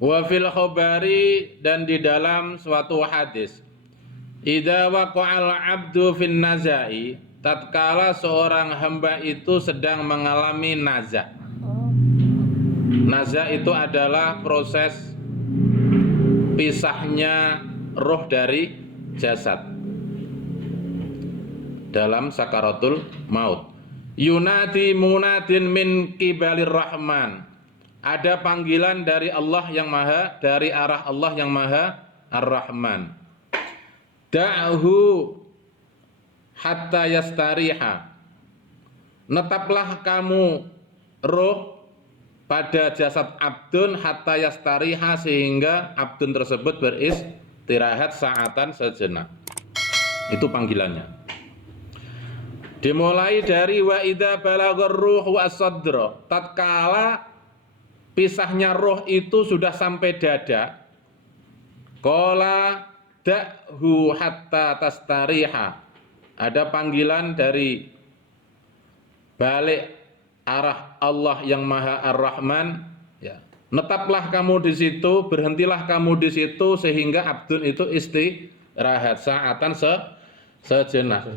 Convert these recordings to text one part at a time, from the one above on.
Wa fil khabari, dan di dalam suatu hadis, idza waqa'al 'abdu fin nazai, tatkala seorang hamba itu sedang mengalami naza. Naza itu adalah proses pisahnya roh dari jasad dalam sakaratul maut. Yunadi munadin min qibalir rahman, ada panggilan dari Allah yang maha, dari arah Allah yang maha ar-Rahman. Da'hu hatta yastariha, netaplah kamu roh pada jasad abdun hatta yastariha, sehingga abdun tersebut beristirahat saatan sejenak. Itu panggilannya. Dimulai dari wa idza balaghar ruhu as-sadra, tatkala pisahnya roh itu sudah sampai dada, qala da'hu hatta tastariha, ada panggilan dari balik arah Allah yang maha ar-Rahman, ya. Netaplah kamu di situ, berhentilah kamu di situ, sehingga abdun itu istirahat saatan sejenak.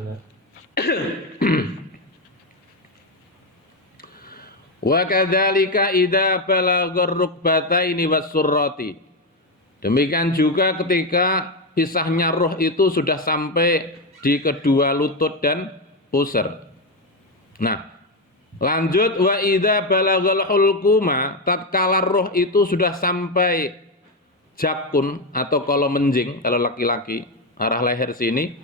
Wa kadzalika idza balaghar rukbataini was-surrati, demikian juga ketika pisahnya roh itu sudah sampai di kedua lutut dan pusar. Nah, lanjut, wa idza balaghal hulquma, tatkala roh itu sudah sampai jakun atau kalau menjing, kalau laki-laki arah leher sini,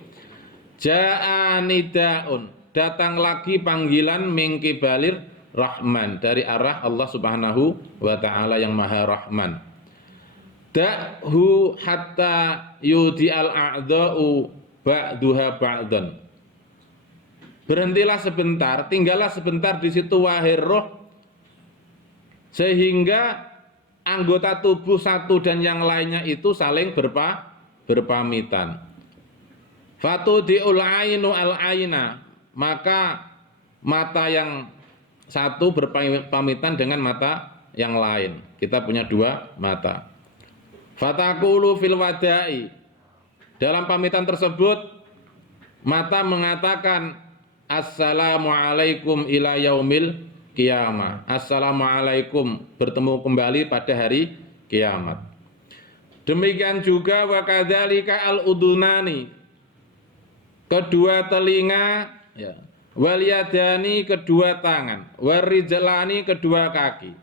jaa nidaun, datang lagi panggilan mingki balir rahman, dari arah Allah subhanahu wa ta'ala yang maha rahman. Da'hu hatta yudi al-a'dha'u ba'duha ba'dan, berhentilah sebentar, tinggallah sebentar di situ wahai roh, sehingga anggota tubuh satu dan yang lainnya itu saling berpamitan. Fatudi'ul ainu al-aina, maka mata yang satu berpamitan dengan mata yang lain. Kita punya dua mata. Fatakulu fil wada'i, dalam pamitan tersebut mata mengatakan assalamualaikum ila yaumil qiyamah, assalamualaikum, bertemu kembali pada hari kiamat. Demikian juga wa kadzalika al udunani, kedua telinga, ya, wal yadani, kedua tangan, warijlani, kedua kaki.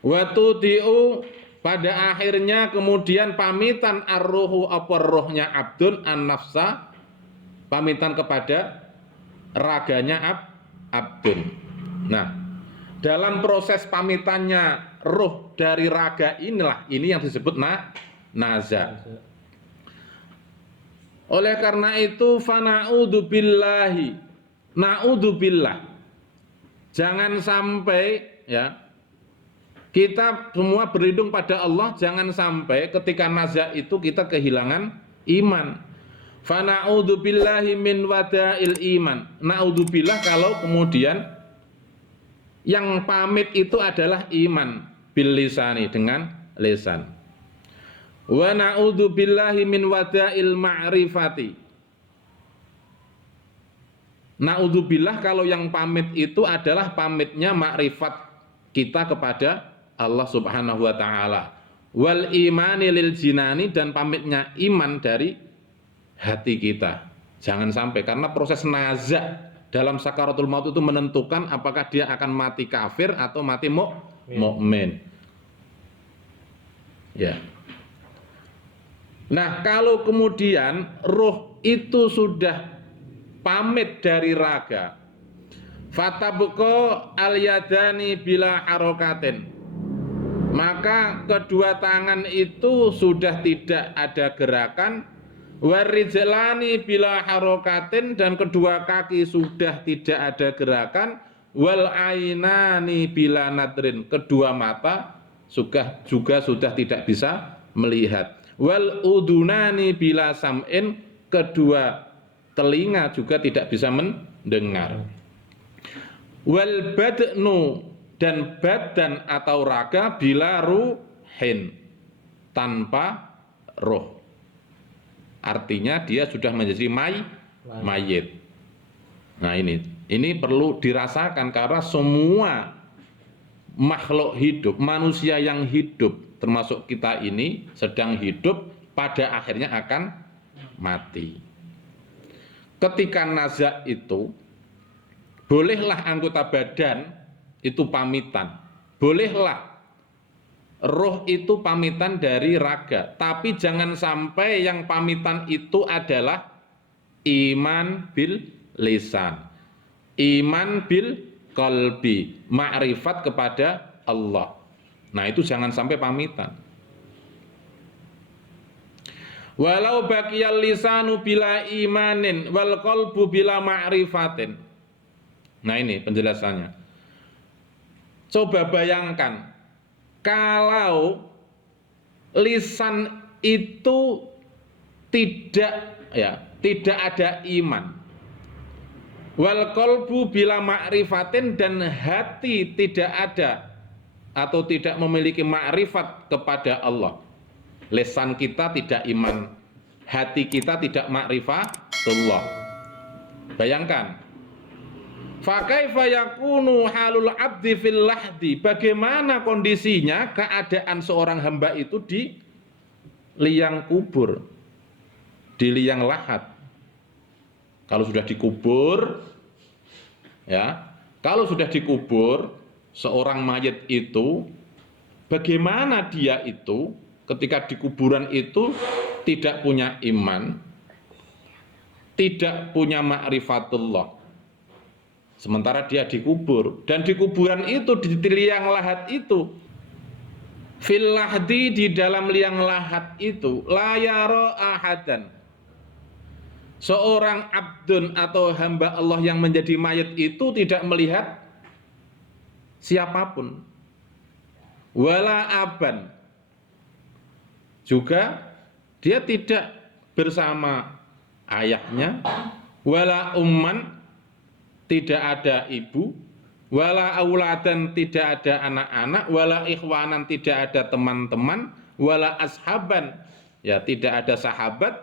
Wa tudiu, pada akhirnya kemudian pamitan ar-ruhu, apa rohnya abdun, an-nafsa, pamitan kepada raganya abdun. Nah, dalam proses pamitannya roh dari raga inilah, ini yang disebut naza. Oleh karena itu fana'udzubillahi, na'udzubillah, jangan sampai, ya, kita semua berlindung pada Allah, jangan sampai ketika naza itu kita kehilangan iman. Fana'udzubillahi min wada'il iman, na'udzubillah kalau kemudian yang pamit itu adalah iman, bil lisani, dengan lisan. Wa na'udzubillahi min wada'il ma'rifati, na'udzubillah kalau yang pamit itu adalah pamitnya makrifat kita kepada Allah subhanahu wa ta'ala. Wal imani lil jinani, dan pamitnya iman dari hati kita. Jangan sampai, karena proses naza dalam sakaratul maut itu menentukan apakah dia akan mati kafir atau mati mukmin. Ya. Nah, kalau kemudian roh itu sudah pamit dari raga, fatabqa al-yadani bila harokatin, maka kedua tangan itu sudah tidak ada gerakan, warijlani bila harokatin, dan kedua kaki sudah tidak ada gerakan, wal ainani bila nadrin, kedua mata juga sudah tidak bisa melihat, wal udunani bila sam'in, kedua telinga juga tidak bisa mendengar, wal badnu dan badan atau raga bila ruhin, tanpa roh. Artinya dia sudah menjadi mayit. Nah ini perlu dirasakan karena semua makhluk hidup, manusia yang hidup termasuk kita ini sedang hidup, pada akhirnya akan mati. Ketika nazak itu, bolehlah anggota badan itu pamitan, bolehlah roh itu pamitan dari raga, tapi jangan sampai yang pamitan itu adalah iman bil lisan, iman bil qalbi, ma'rifat kepada Allah. Nah itu jangan sampai pamitan. Walau baqiyal lisanu bila imanin wal qalbu bila ma'rifatin. Nah ini penjelasannya. Coba bayangkan kalau lisan itu tidak ada iman, wal qalbu bila ma'rifatin, dan hati tidak ada atau tidak memiliki ma'rifat kepada Allah. Lisan kita tidak iman, hati kita tidak ma'rifatullah. Bayangkan, fa kaifa yakunu halul abdi fil lahdi, bagaimana kondisinya keadaan seorang hamba itu di liang kubur, di liang lahat. Kalau sudah dikubur, kalau sudah dikubur seorang mayit itu, bagaimana dia itu ketika di kuburan itu tidak punya iman, tidak punya ma'rifatullah. Sementara dia dikubur, dan di kuburan itu, di liang lahat itu, fil lahdi, di dalam liang lahat itu, la yara ahadan, seorang abdun atau hamba Allah yang menjadi mayit itu tidak melihat siapapun, wala aban, juga dia tidak bersama ayahnya, wala umman, tidak ada ibu, wala auladan, tidak ada anak-anak, wala ikhwanan, tidak ada teman-teman, wala ashaban, tidak ada sahabat.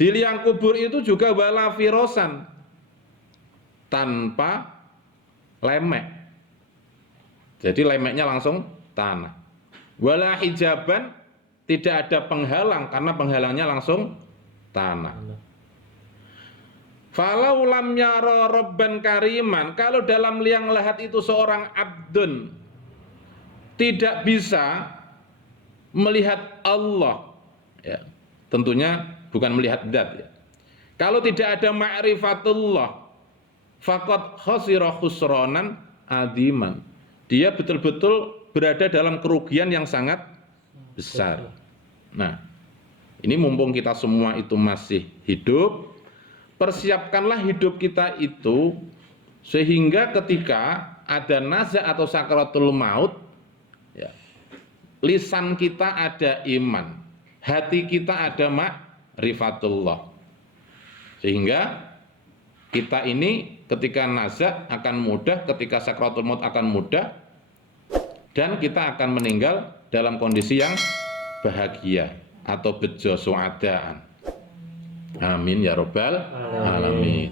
Di liang kubur itu juga wala firosan, tanpa lemek, jadi lemeknya langsung tanah. Wala hijaban, tidak ada penghalang, karena penghalangnya langsung tanah. Falau lam yara robban kariman, kalau dalam liang lahat itu seorang abdun tidak bisa melihat Allah, tentunya bukan melihat zat, kalau tidak ada ma'rifatullah, faqad khasira khusranan adiman, dia betul-betul berada dalam kerugian yang sangat besar. Nah, ini mumpung kita semua itu masih hidup, persiapkanlah hidup kita itu sehingga ketika ada nazak atau sakaratul maut, lisan kita ada iman, hati kita ada ma'rifatullah, sehingga kita ini ketika nazak akan mudah, ketika sakaratul maut akan mudah, dan kita akan meninggal dalam kondisi yang bahagia atau bejo su'adaan. Amin ya rabbal alamin.